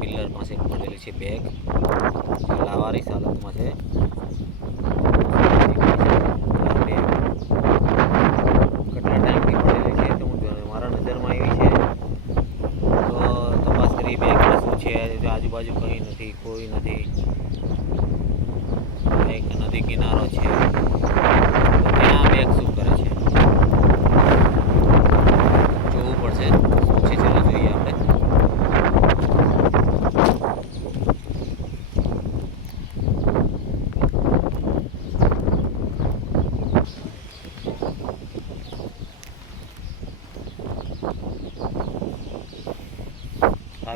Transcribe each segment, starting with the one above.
pillar પાસે પડેલી છે બેગ લાવારી હાલતમાં છે છે તો હું મારા નજરમાં એવી છે તો તપાસ કરી બેગમાં શું છે આજુબાજુ કંઈ નથી કોઈ નથી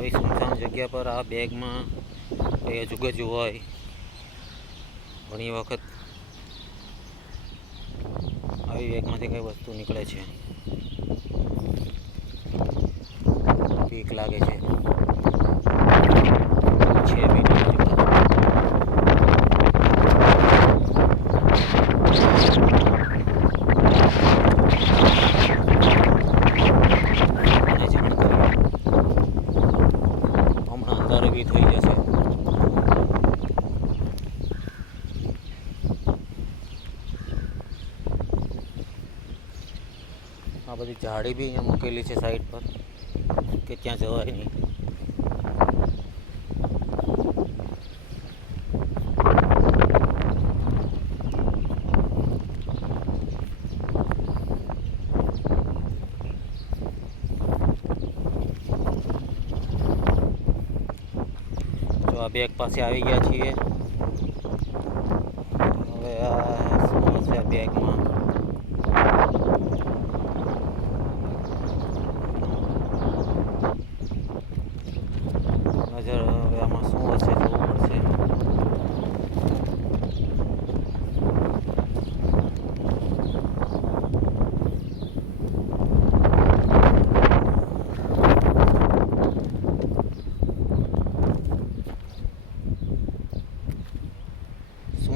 આવી સુમસાન જગ્યા પર આ બેગમાં કંઈ અજુગજુ હોય ઘણી વખત આવી બેગમાંથી કઈ વસ્તુ નીકળે છે પીક લાગે છે અબધી ઝાડી ભી અહીં મુકેલી છે સાઇડ પર કે ત્યાં જોવાની તો જો આ બેગ પાછી આવી ગયા છે હવે આ સોલ シア બેગમાં